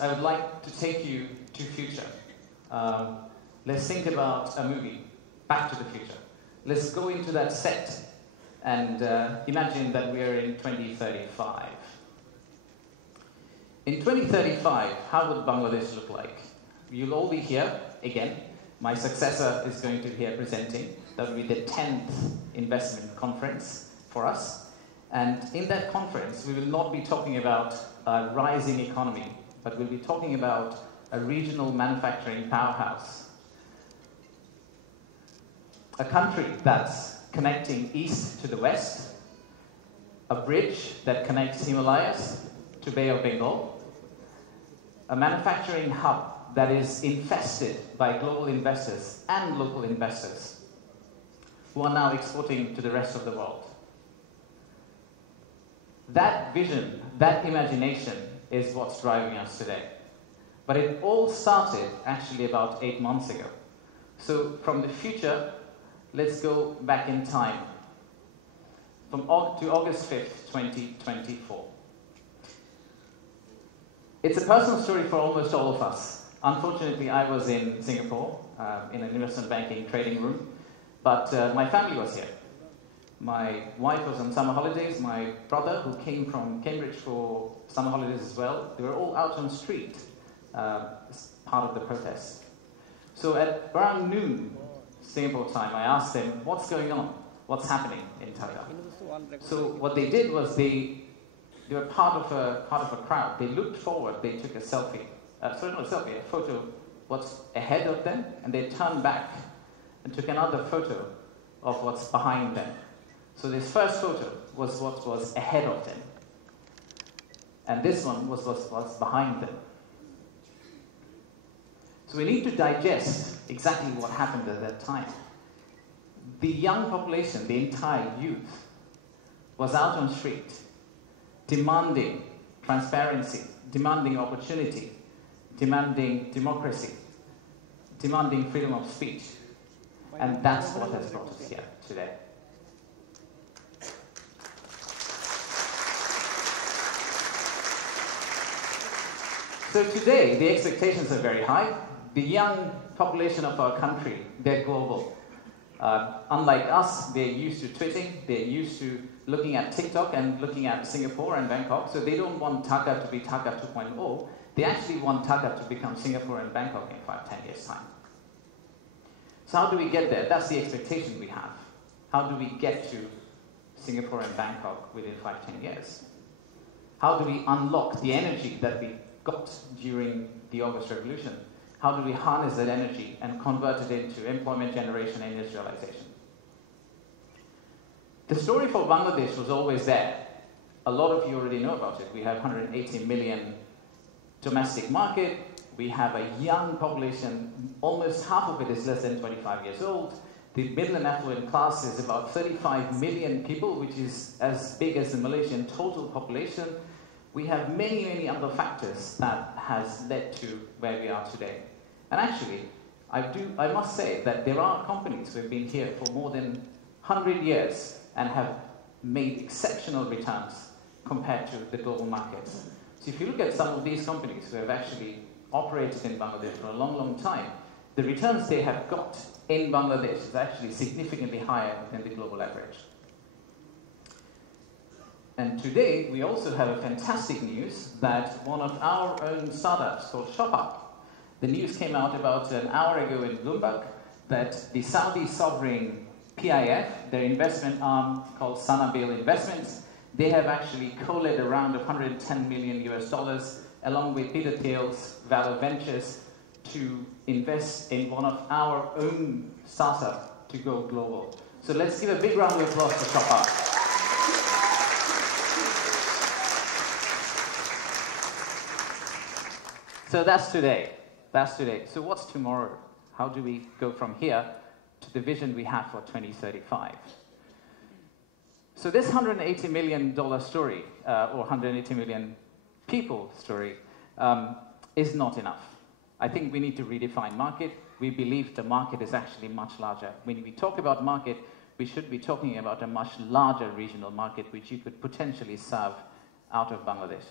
I would like to take you to future. Let's think about a movie, Back to the Future. Let's go into that set and imagine that we are in 2035. In 2035, how would Bangladesh look like? You'll all be here again. My successor is going to be here presenting. That will be the 10th investment conference for us. And in that conference, we will not be talking about a rising economy, but we'll be talking about a regional manufacturing powerhouse. A country that's connecting east to the west, a bridge that connects Himalayas to Bay of Bengal, a manufacturing hub that is infested by global investors and local investors who are now exporting to the rest of the world. That vision, that imagination is what's driving us today. But it all started actually about 8 months ago. So from the future, let's go back in time to August 5th, 2024. It's a personal story for almost all of us. Unfortunately, I was in Singapore in an investment banking trading room, but my family was here. My wife was on summer holidays. My brother, who came from Cambridge for summer holidays as well, they were all out on the street as part of the protest. So at around noon, Singapore time, I asked them, what's going on? What's happening in Dhaka? So what they did was they were part of a crowd. They looked forward, they took a selfie. Sorry, not a selfie, a photo what's ahead of them, and they turned back and took another photo of what's behind them. So this first photo was what was ahead of them, and this one was what was behind them. So we need to digest exactly what happened at that time. The young population, the entire youth, was out on the street, demanding transparency, demanding opportunity, demanding democracy, demanding freedom of speech. And that's what has brought us here today. So today, the expectations are very high. The young population of our country, they're global. Unlike us, they're used to tweeting, they're used to looking at TikTok and looking at Singapore and Bangkok. So they don't want Dhaka to be Dhaka 2.0. They actually want Dhaka to become Singapore and Bangkok in 5-10 years' time. So how do we get there? That's the expectation we have. How do we get to Singapore and Bangkok within 5-10 years? How do we unlock the energy that we got during the August Revolution? How do we harness that energy and convert it into employment generation and industrialization? The story for Bangladesh was always there. A lot of you already know about it. We have 180 million domestic market. We have a young population. Almost half of it is less than 25 years old. The middle and affluent class is about 35 million people, which is as big as the Malaysian total population. We have many, many other factors that has led to where we are today. And actually, I must say that there are companies who have been here for more than 100 years and have made exceptional returns compared to the global markets. So if you look at some of these companies who have actually operated in Bangladesh for a long, long time, the returns they have got in Bangladesh is actually significantly higher than the global average. And today, we also have a fantastic news that one of our own startups called SHARE, the news came out about an hour ago in Bloomberg that the Saudi sovereign PIF, their investment arm called Sanabil Investments, they have actually co-led a round of $110 million along with Peter Thiel's Valor Ventures to invest in one of our own startups to go global. So let's give a big round of applause for SHARE. So that's today. That's today. So what's tomorrow? How do we go from here to the vision we have for 2035? So this $180 million story, or 180 million people story, is not enough. I think we need to redefine market. We believe the market is actually much larger. When we talk about market, we should be talking about a much larger regional market which you could potentially serve out of Bangladesh.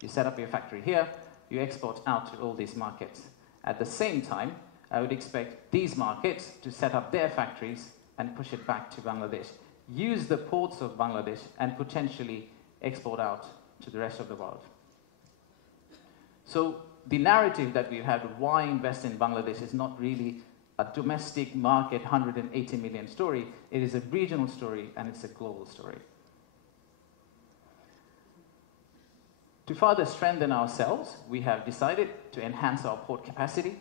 You set up your factory here, you export out to all these markets. At the same time, I would expect these markets to set up their factories and push it back to Bangladesh. Use the ports of Bangladesh and potentially export out to the rest of the world. So the narrative that we've had of why invest in Bangladesh is not really a domestic market 180 million story. It is a regional story and it's a global story. To further strengthen ourselves, we have decided to enhance our port capacity.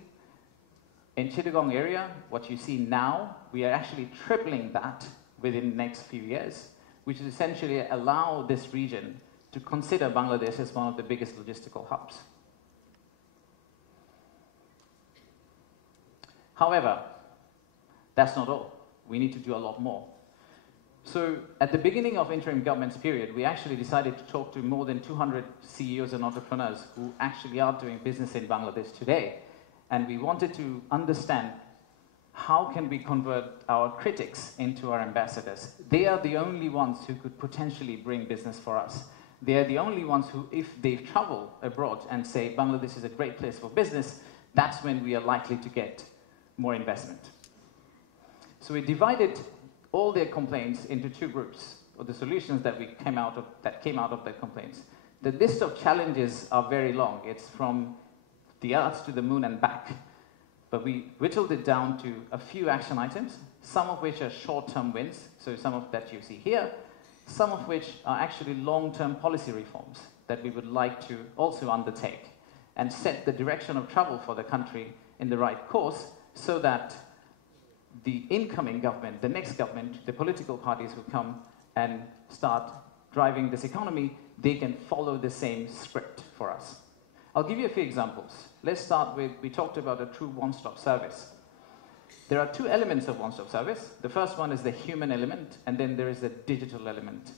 In Chittagong area, what you see now, we are actually tripling that within the next few years, which is essentially allow this region to consider Bangladesh as one of the biggest logistical hubs. However, that's not all. We need to do a lot more. So at the beginning of interim government's period, we actually decided to talk to more than 200 CEOs and entrepreneurs who actually are doing business in Bangladesh today. And we wanted to understand how can we convert our critics into our ambassadors. They are the only ones who could potentially bring business for us. They are the only ones who, if they travel abroad and say Bangladesh is a great place for business, that's when we are likely to get more investment. So we divided all their complaints into two groups, or the solutions that came out of their complaints. The list of challenges are very long. It's from the earth to the moon and back. But we whittled it down to a few action items, some of which are short-term wins, so some of that you see here, some of which are actually long-term policy reforms that we would like to also undertake and set the direction of travel for the country in the right course so that the incoming government, the next government, the political parties who come and start driving this economy, they can follow the same script for us. I'll give you a few examples. Let's start with, we talked about a true one-stop service. There are two elements of one-stop service. The first one is the human element, and then there is the digital element.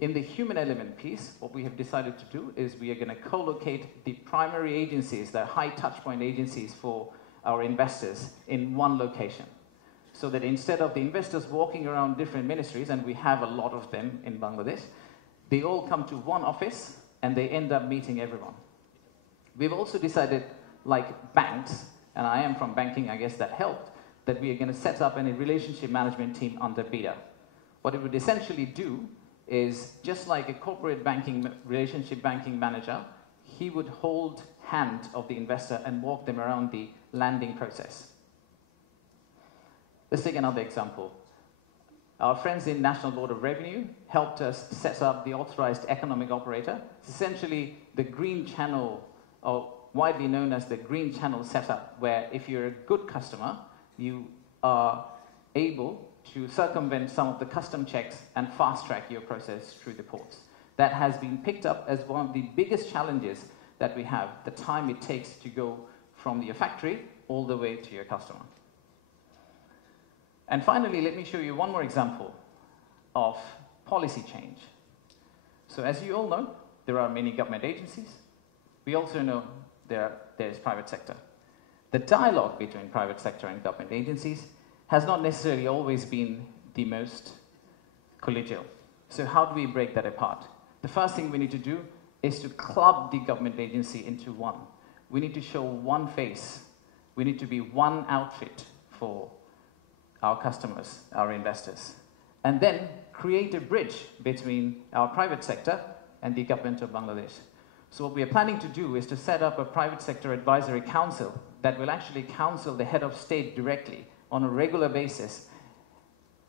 In the human element piece, what we have decided to do is we are going to co-locate the primary agencies, the high touchpoint agencies for our investors in one location. So that instead of the investors walking around different ministries, and we have a lot of them in Bangladesh, they all come to one office and they end up meeting everyone. We've also decided, like banks, and I am from banking, I guess that helped, that we are going to set up a relationship management team under BIDA. What it would essentially do is, just like a corporate banking, relationship banking manager, he would hold hand of the investor and walk them around the landing process. Let's take another example. Our friends in National Board of Revenue helped us set up the Authorized Economic Operator. It's essentially the green channel, or widely known as the green channel setup, where if you're a good customer, you are able to circumvent some of the custom checks and fast-track your process through the ports. That has been picked up as one of the biggest challenges that we have, the time it takes to go from your factory all the way to your customer. And finally, let me show you one more example of policy change. So as you all know, there are many government agencies. We also know there's private sector. The dialogue between private sector and government agencies has not necessarily always been the most collegial. So how do we break that apart? The first thing we need to do is to club the government agency into one. We need to show one face. We need to be one outfit for our customers, our investors, and then create a bridge between our private sector and the government of Bangladesh. So what we are planning to do is to set up a private sector advisory council that will actually counsel the head of state directly on a regular basis,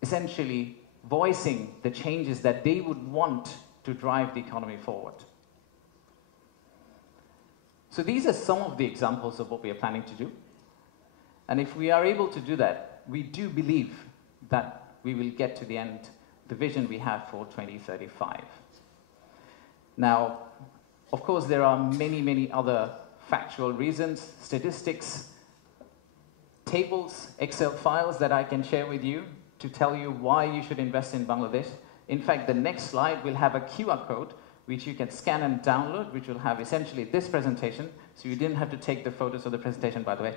essentially voicing the changes that they would want to drive the economy forward. So these are some of the examples of what we are planning to do. And if we are able to do that, we do believe that we will get to the end, the vision we have for 2035. Now, of course, there are many, many other factual reasons, statistics, tables, Excel files that I can share with you to tell you why you should invest in Bangladesh. In fact, the next slide will have a QR code which you can scan and download, which will have essentially this presentation. So you didn't have to take the photos of the presentation, by the way.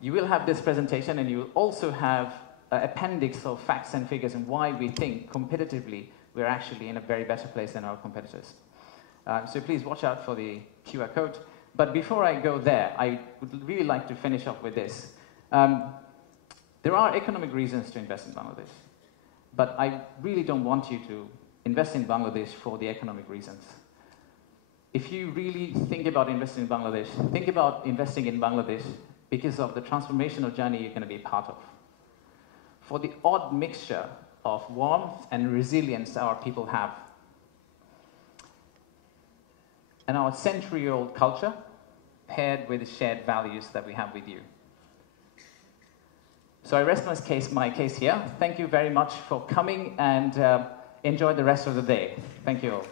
You will have this presentation, and you will also have an appendix of facts and figures and why we think competitively we're actually in a very better place than our competitors. So please watch out for the QR code. But before I go there, I would really like to finish off with this. There are economic reasons to invest in Bangladesh, but I really don't want you to invest in Bangladesh for the economic reasons. If you really think about investing in Bangladesh, think about investing in Bangladesh because of the transformational journey you're going to be part of. For the odd mixture of warmth and resilience our people have, and our century-old culture paired with the shared values that we have with you. So I rest my case here. Thank you very much for coming, and enjoy the rest of the day. Thank you all.